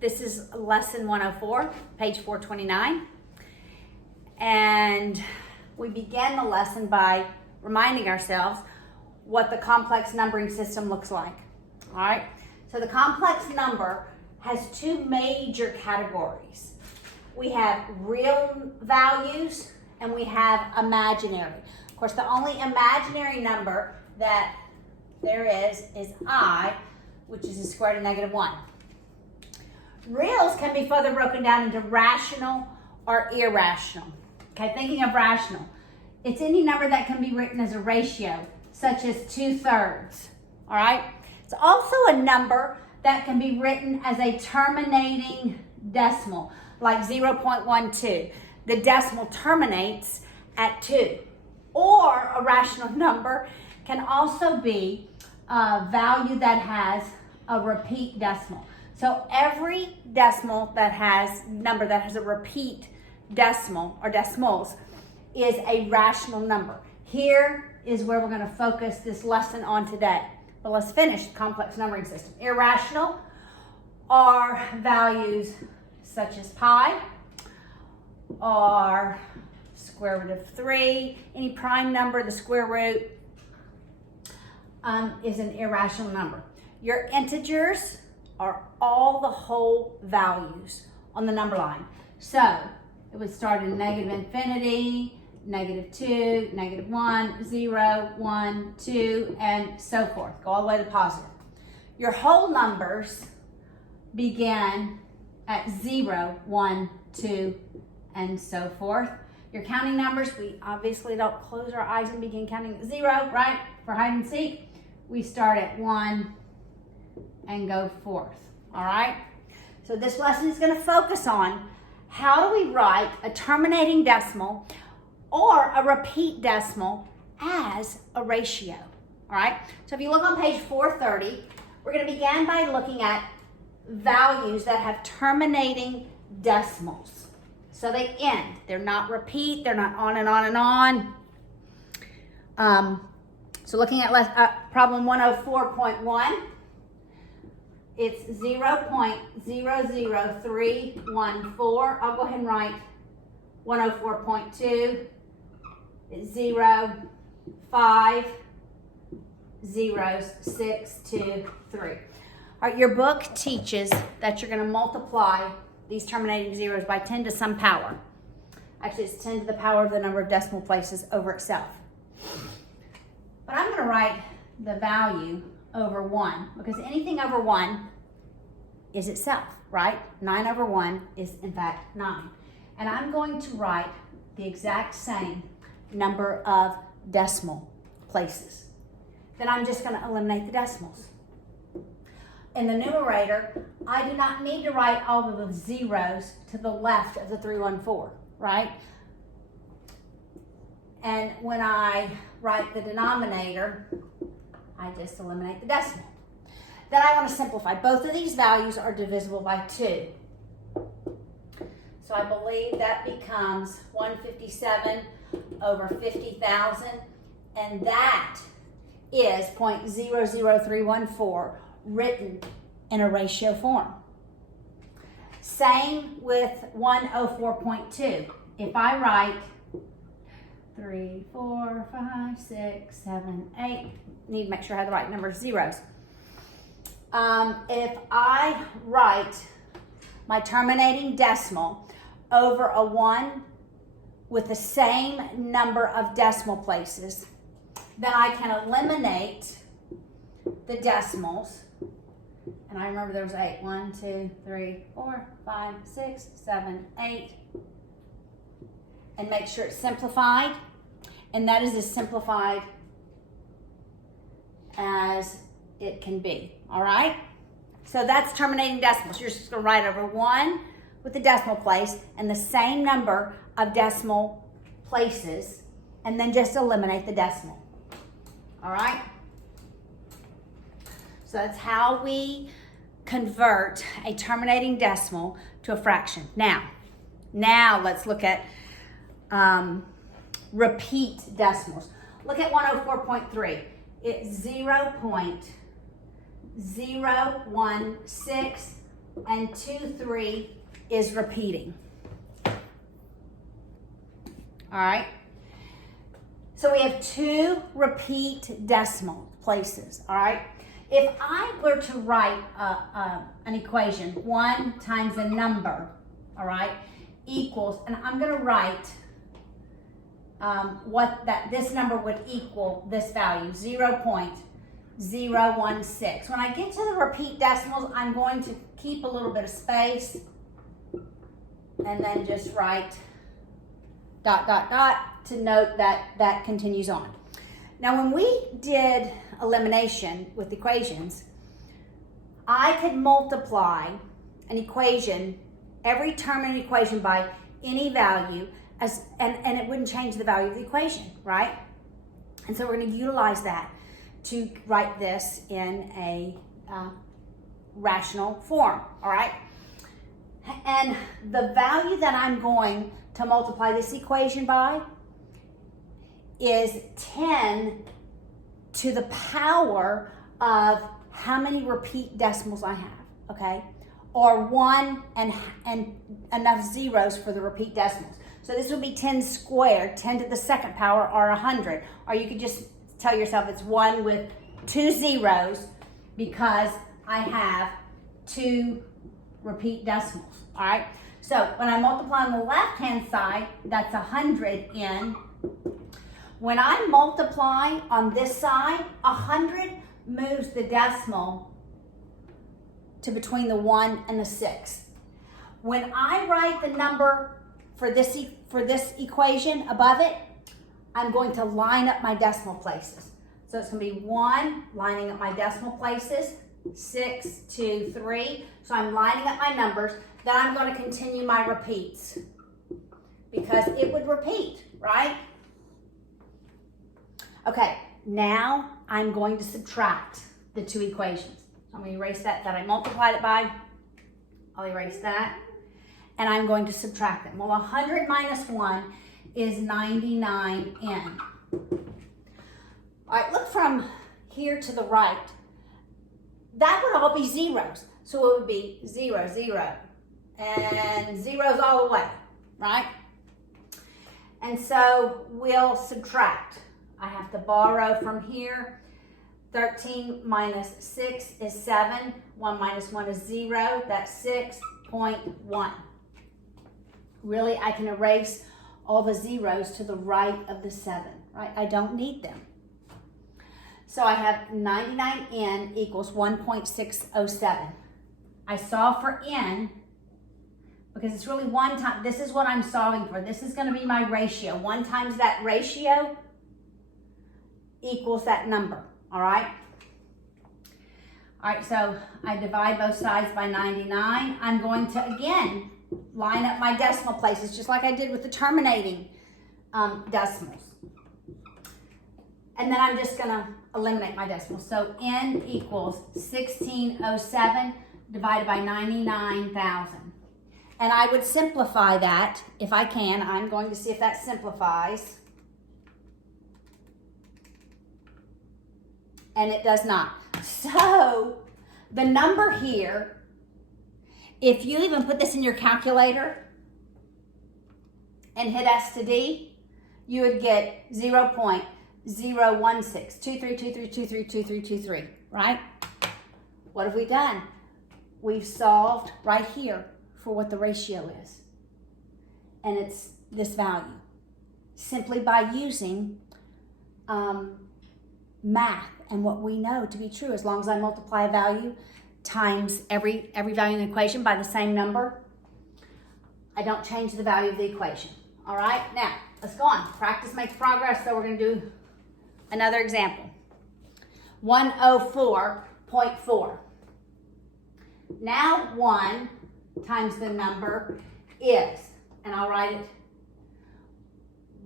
This is lesson 104, page 429. And we began the lesson by reminding ourselves what the complex numbering system looks like. All right, so the complex number has two major categories. We have real values and we have imaginary. Of course, the only imaginary number that there is I, which is the square root of negative 1. Reals can be further broken down into rational or irrational. Okay, thinking of rational, it's any number that can be written as a ratio, such as 2/3. All right, it's also a number that can be written as a terminating decimal, like 0.12. The decimal terminates at 2. Or a rational number can also be a value that has a repeat decimal. So every number that has a repeat decimal or decimals is a rational number. Here is where we're going to focus this lesson on today. But let's finish the complex numbering system. Irrational are values such as pi, or square root of 3, any prime number, the square root is an irrational number. Your integers are all the whole values on the number line. So it would start in negative infinity, -2, -1, 0, 1, 2, and so forth. Go all the way to positive. Your whole numbers begin at 0, 1, 2, and so forth. Your counting numbers, we obviously don't close our eyes and begin counting at 0, right? For hide and seek, we start at 1 and go forth, all right? So this lesson is going to focus on how do we write a terminating decimal or a repeat decimal as a ratio, all right? So if you look on page 430, we're going to begin by looking at values that have terminating decimals. So they end. They're not repeat. They're not on and on and on. So looking at problem 104.1, it's 0.00314. I'll go ahead and write 104.2. It's 0, 5, 0s, 6, 2, 3. All right, your book teaches that you're going to multiply these terminating zeros by 10 to some power. Actually, it's 10 to the power of the number of decimal places over itself. But I'm going to write the value over 1 because anything over 1 is itself, right? 9 over 1 is in fact 9. And I'm going to write the exact same number of decimal places. Then I'm just going to eliminate the decimals. In the numerator, I do not need to write all of the zeros to the left of the 314, right? And when I write the denominator, I just eliminate the decimal. Then I want to simplify. Both of these values are divisible by 2. So I believe that becomes 157 over 50,000, and that is 0.00314 written in a ratio form. Same with 104.2. If I write 3, 4, 5, 6, 7, 8, need to make sure I have the right number of zeros. If I write my terminating decimal over a 1 with the same number of decimal places, then I can eliminate the decimals. And I remember there was 8. 1, 2, 3, 4, 5, 6, 7, 8. And make sure it's simplified. And that is as simplified as it can be. All right? So that's terminating decimals. You're just going to write over 1 with the decimal place and the same number of decimal places, and then just eliminate the decimal. All right? So that's how we convert a terminating decimal to a fraction. Now let's look at repeat decimals. Look at 104.3. It's 0.016 and 2, 3 is repeating. All right. So we have 2 repeat decimal places. All right. If I were to write an equation, 1 times a number, all right, equals, and I'm going to write this number would equal this value, 0.016. When I get to the repeat decimals, I'm going to keep a little bit of space and then just write ... to note that that continues on. Now, when we did elimination with equations, I could multiply an equation, every term in an equation, by any value, and it wouldn't change the value of the equation, right? And so we're going to utilize that to write this in a rational form, all right? And the value that I'm going to multiply this equation by is 10 to the power of how many repeat decimals I have, okay? Or 1 and enough zeros for the repeat decimals. So this would be 10 squared, 10 to the second power, or 100. Or you could just tell yourself it's 1 with 2 zeros because I have 2 repeat decimals, all right? So when I multiply on the left-hand side, that's 100 in. When I multiply on this side, 100 moves the decimal to between the 1 and the 6. When I write the number for this equation above it, I'm going to line up my decimal places. So it's going to be 1, lining up my decimal places, 6, 2, 3. So I'm lining up my numbers. Then I'm going to continue my repeats because it would repeat, right? Okay, now I'm going to subtract the 2 equations. So I'm going to erase that I multiplied it by. I'll erase that. And I'm going to subtract them. Well, 100 minus 1 is 99n. All right, look from here to the right. That would all be zeros. So it would be 0, 0, and zeros all the way, right? And so we'll subtract. I have to borrow from here. 13 minus 6 is 7. 1 minus 1 is 0. That's 6.1. Really, I can erase all the zeros to the right of the 7, right? I don't need them. So I have 99n equals 1.607. I solve for n because it's really 1 time. This is what I'm solving for. This is going to be my ratio. 1 times that ratio equals that number, all right? All right, so I divide both sides by 99. I'm going to, again, line up my decimal places just like I did with the terminating decimals. And then I'm just going to eliminate my decimals. So n equals 1607 divided by 99,000. And I would simplify that if I can. I'm going to see if that simplifies. And it does not. So the number here, if you even put this in your calculator and hit S to D, you would get 0.016, 2323232323, right? What have we done? We've solved right here for what the ratio is. And it's this value. Simply by using math and what we know to be true. As long as I multiply a value times every value in the equation by the same number, I don't change the value of the equation. All right, now let's go on. Practice makes progress, so we're going to do another example. 104.4. Now 1 times the number is, and I'll write it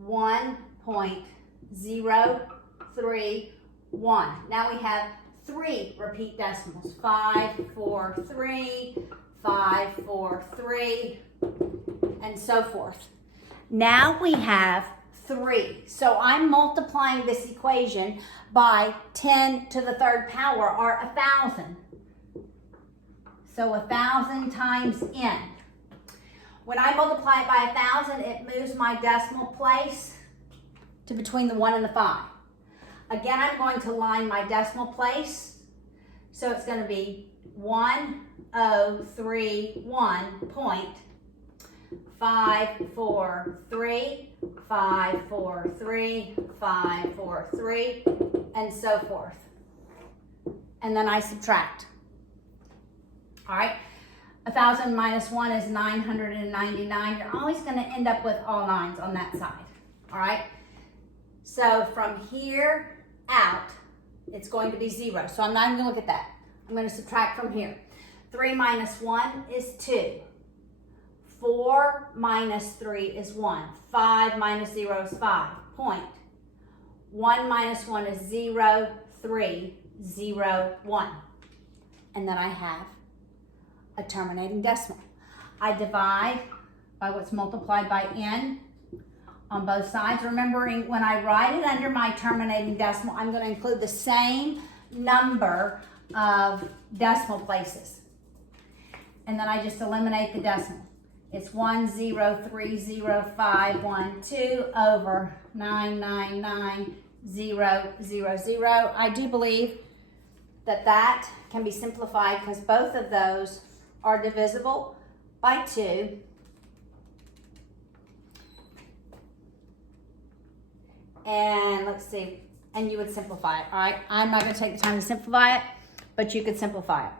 1.031. Now we have 3 repeat decimals. 543, 543, and so forth. Now we have 3. So I'm multiplying this equation by 10 to the third power, or 1,000. So 1,000 times n. When I multiply it by 1,000, it moves my decimal place to between the 1 and the 5. Again, I'm going to line my decimal place. So it's going to be 1031.543, 543, 543, and so forth. And then I subtract. All right, 1,000 minus 1 is 999. You're always going to end up with all nines on that side. All right, so from here out, it's going to be 0. So I'm not even going to look at that. I'm going to subtract from here. 3 minus 1 is 2. 4 minus 3 is 1. 5 minus 0 is 5. Point. 1 minus 1 is 0, 3, 0, 1. And then I have a terminating decimal. I divide by what's multiplied by n on both sides. Remembering when I write it under my terminating decimal, I'm going to include the same number of decimal places. And then I just eliminate the decimal. It's 1030512 over 999,000. I do believe that that can be simplified because both of those are divisible by 2. And let's see, and you would simplify it, all right? I'm not going to take the time to simplify it, but you could simplify it.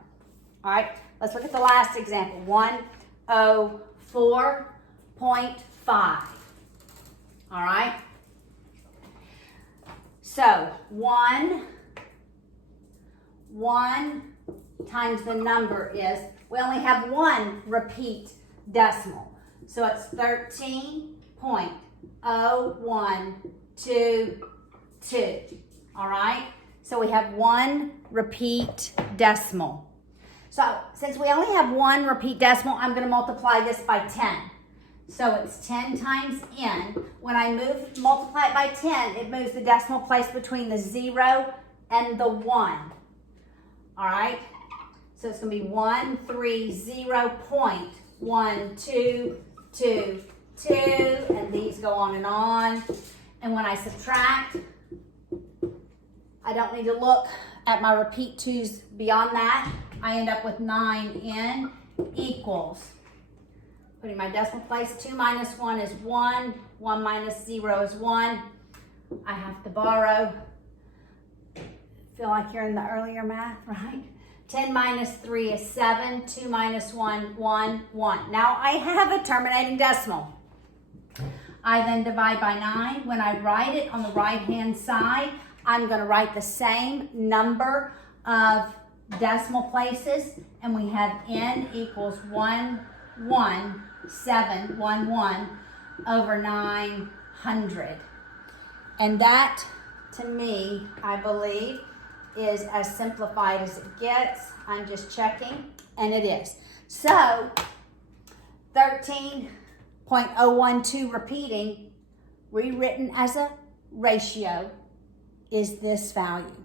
All right, let's look at the last example, 104.5. All right, so 1 times the number is, we only have one repeat decimal. So it's 13.0122. All right, so we have one repeat decimal. So since we only have one repeat decimal, I'm going to multiply this by 10. So it's 10 times n. When I multiply it by 10, it moves the decimal place between the 0 and the 1. All right, so it's going to be 130.1222, and these go on and on. And when I subtract, I don't need to look at my repeat 2's beyond that. I end up with 9n equals, putting my decimal place, 2 minus 1 is 1, 1 minus 0 is 1. I have to borrow. Feel like you're in the earlier math, right? 10 minus 3 is 7, 2 minus 1, 1, 1. Now I have a terminating decimal. I then divide by 9. When I write it on the right-hand side, I'm going to write the same number of decimal places, and we have n equals 11711 over 900. And that, to me, I believe, is as simplified as it gets. I'm just checking, and it is. So 13.012 repeating, rewritten as a ratio, is this value.